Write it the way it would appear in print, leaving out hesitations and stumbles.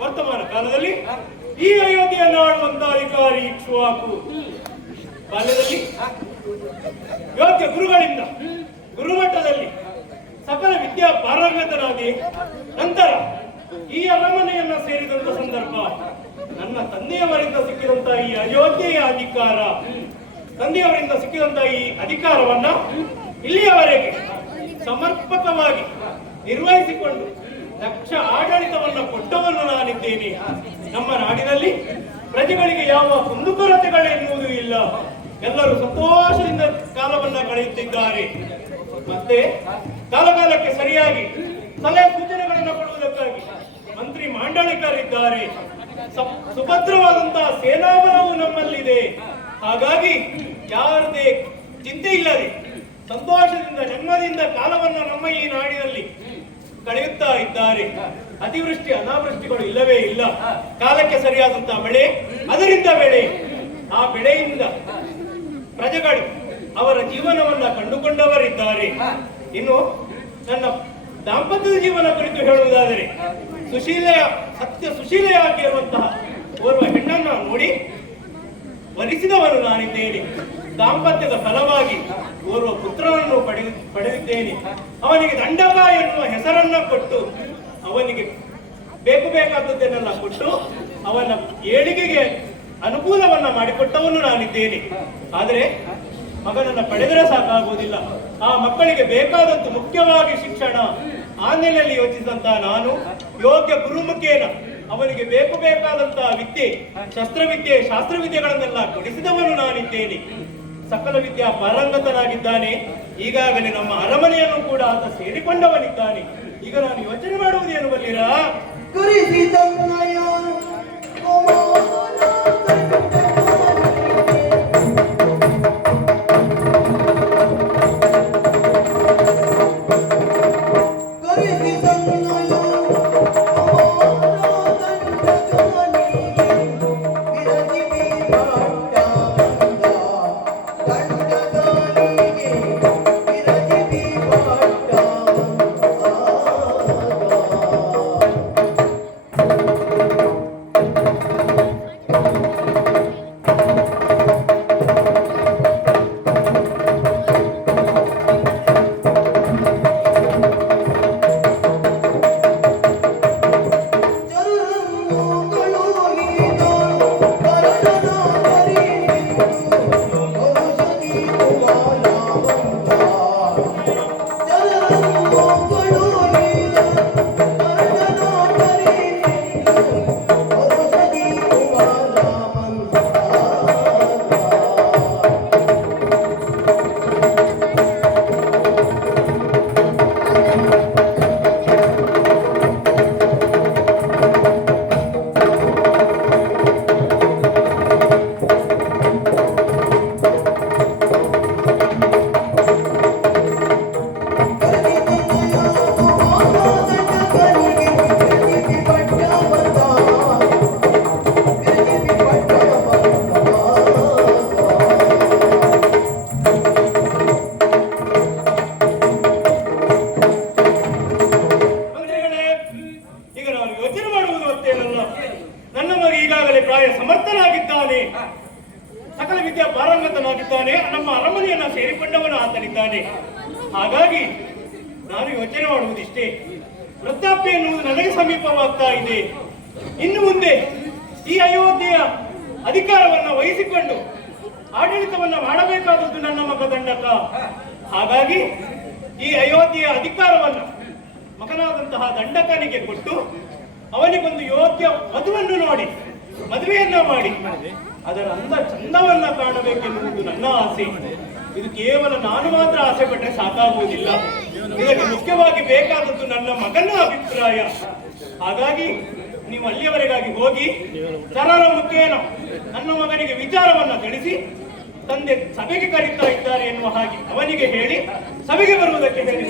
ವರ್ತಮಾನ ಕಾಲದಲ್ಲಿ ಈ ಅಯೋಧ್ಯೆಯನ್ನು ಆಳುವಂತ ಅಧಿಕಾರಿ ಇಕ್ಷ್ವಾಕು ಬಾಲ್ಯದಲ್ಲಿ ಯೋಗ್ಯ ಗುರುಗಳಿಂದ ಗುರುಮಟ್ಟದಲ್ಲಿ ಸಕಲ ವಿದ್ಯಾ ಪಾರಂಗತನಾಗಿ ನಂತರ ಈ ಅರಮನೆಯನ್ನ ಸೇರಿದಂತ ಸಂದರ್ಭ ನನ್ನ ತಂದೆಯವರಿಂದ ಸಿಕ್ಕಿದಂತ ಈ ಅಯೋಧ್ಯೆಯ ಅಧಿಕಾರ, ತಂದೆಯವರಿಂದ ಸಿಕ್ಕಿದಂತ ಈ ಅಧಿಕಾರವನ್ನ ಇಲ್ಲಿಯವರೆಗೆ ಸಮರ್ಪಕವಾಗಿ ನಿರ್ವಹಿಸಿಕೊಂಡು ದಕ್ಷ ಆಡಳಿತವನ್ನ ಕೊಟ್ಟವನು ನಾನಿದ್ದೇನೆ. ನಮ್ಮ ನಾಡಿನಲ್ಲಿ ಪ್ರಜೆಗಳಿಗೆ ಯಾವ ಕುಂದುಕೊರತೆಗಳೆನ್ನುವುದು ಇಲ್ಲ. ಎಲ್ಲರೂ ಸಂತೋಷದಿಂದ ಕಾಲವನ್ನ ಕಳೆಯುತ್ತಿದ್ದಾರೆ. ಮತ್ತೆ ಕಾಲಕಾಲಕ್ಕೆ ಸರಿಯಾಗಿ ಸಲಹೆ ಸೂಚನೆಗಳನ್ನು ಕೊಡುವುದಕ್ಕಾಗಿ ಮಂತ್ರಿ ಮಾಂಡಳಿಕರಿದ್ದಾರೆ. ಸುಭದ್ರವಾದಂತಹ ಸೇನಾಬಲವು ನಮ್ಮಲ್ಲಿದೆ. ಹಾಗಾಗಿ ಯಾವುದೇ ಚಿಂತೆ ಇಲ್ಲದೆ ಸಂತೋಷದಿಂದ ನೆಮ್ಮದಿಯಿಂದ ಕಾಲವನ್ನು ನಮ್ಮ ಈ ನಾಡಿನಲ್ಲಿ ಕಳೆಯುತ್ತಾ ಇದ್ದಾರೆ. ಅತಿವೃಷ್ಟಿ ಅನಾವೃಷ್ಟಿಗಳು ಇಲ್ಲವೇ ಇಲ್ಲ. ಕಾಲಕ್ಕೆ ಸರಿಯಾದಂತಹ ಬೆಳೆ, ಅದರಿಂದ ಬೆಳೆ, ಆ ಬೆಳೆಯಿಂದ ಪ್ರಜೆಗಳು ಅವರ ಜೀವನವನ್ನ ಕಂಡುಕೊಂಡವರಿದ್ದಾರೆ. ಇನ್ನು ನನ್ನ ದಾಂಪತ್ಯದ ಜೀವನ ಕುರಿತು ಹೇಳುವುದಾದರೆ ಸುಶೀಲೆಯಾಗಿರುವಂತಹ ಓರ್ವ ಹೆಣ್ಣನ್ನು ನೋಡಿ ವರಿಸಿದವನು ನಾನಿದ್ದೇನೆ. ದಾಂಪತ್ಯದ ಫಲವಾಗಿ ಓರ್ವ ಪುತ್ರನನ್ನು ಪಡೆದಿದ್ದೇನೆ. ಅವನಿಗೆ ದಂಡಕ ಎನ್ನುವ ಹೆಸರನ್ನ ಕೊಟ್ಟು ಅವನಿಗೆ ಬೇಕಾದದ್ದನ್ನೆಲ್ಲ ಕೊಟ್ಟು ಅವನ ಏಳಿಗೆಗೆ ಅನುಕೂಲವನ್ನ ಮಾಡಿಕೊಟ್ಟವನು ನಾನಿದ್ದೇನೆ. ಆದರೆ ಮಗನನ್ನ ಪಡೆದರೆ ಸಾಕಾಗುವುದಿಲ್ಲ. ಆ ಮಕ್ಕಳಿಗೆ ಬೇಕಾದಂತ ಮುಖ್ಯವಾಗಿ ಶಿಕ್ಷಣ, ಆ ನೆಲೆಯಲ್ಲಿ ಯೋಚಿಸಿದಂತ ನಾನು ಯೋಗ್ಯ ಗುರುಮುಖೇನ ಅವನಿಗೆ ಬೇಕಾದಂತಹ ವಿದ್ಯೆ, ಶಾಸ್ತ್ರವಿದ್ಯೆಗಳನ್ನೆಲ್ಲ ಕೊಡಿಸಿದವನು ನಾನಿದ್ದೇನೆ. ಸಕಲ ವಿದ್ಯಾ ಪಾರಂಗತನಾಗಿದ್ದಾನೆ. ಈಗಾಗಲೇ ನಮ್ಮ ಅರಮನೆಯನ್ನು ಕೂಡ ಆತ ಸೇರಿಕೊಂಡವನಿದ್ದಾನೆ. ಈಗ ನಾನು ಯೋಚನೆ ಮಾಡುವುದೇನು ಬಲ್ಲಿರಾ? ನನ್ನ ಮಗ ಈಗಾಗಲೇ ಪ್ರಾಯ ಸಮರ್ಥನಾಗಿದ್ದಾನೆ, ಸಕಲ ವಿದ್ಯಾ ಪಾರಂಗತನಾಗಿದ್ದಾನೆ, ನಮ್ಮ ಅರಮನೆಯನ್ನ ಸೇರಿಕೊಂಡವನು ಆತನಿದ್ದಾನೆ. ಹಾಗಾಗಿ ನಾನು ಯೋಚನೆ ಮಾಡುವುದಿಷ್ಟೇ, ವೃದ್ಧಾಪ್ಯ ಎನ್ನುವುದು ನನಗೆ ಸಮೀಪವಾಗ್ತಾ ಇದೆ. ಇನ್ನು ಮುಂದೆ ಈ ಅಯೋಧ್ಯೆಯ ಅಧಿಕಾರವನ್ನ ವಹಿಸಿಕೊಂಡು ಆಡಳಿತವನ್ನ ಮಾಡಬೇಕಾದದ್ದು ನನ್ನ ಮಗ ದಂಡಕ. ಹಾಗಾಗಿ ಈ ಅಯೋಧ್ಯೆಯ ಅಧಿಕಾರವನ್ನ ಮಗನಾದಂತಹ ದಂಡಕನಿಗೆ ಕೊಟ್ಟು ಅವನಿಗೊಂದು ಯೋಗ್ಯ ವಧುವನ್ನು ನೋಡಿ ಮದುವೆಯನ್ನ ಮಾಡಿ ಅದರ ಅಂದ ಚಂದವನ್ನ ಕಾಣಬೇಕೆನ್ನುವುದು ನನ್ನ ಆಸೆ. ಇದು ಕೇವಲ ನಾನು ಮಾತ್ರ ಆಸೆ ಪಟ್ಟರೆ ಸಾಕಾಗುವುದಿಲ್ಲ. ಇದಕ್ಕೆ ಮುಖ್ಯವಾಗಿ ಬೇಕಾದದ್ದು ನನ್ನ ಮಗನ ಅಭಿಪ್ರಾಯ. ಹಾಗಾಗಿ ನೀವು ಅಲ್ಲಿಯವರೆಗಾಗಿ ಹೋಗಿ ಸರಳ ಮುಖೇನ ನನ್ನ ಮಗನಿಗೆ ವಿಚಾರವನ್ನ ತಿಳಿಸಿ ತಂದೆ ಸಭೆಗೆ ಕರೀತಾ ಇದ್ದಾರೆ ಎನ್ನುವ ಹಾಗೆ ಅವನಿಗೆ ಹೇಳಿ ಸಭೆಗೆ ಬರುವುದಕ್ಕೆ ಹೇಳಿ.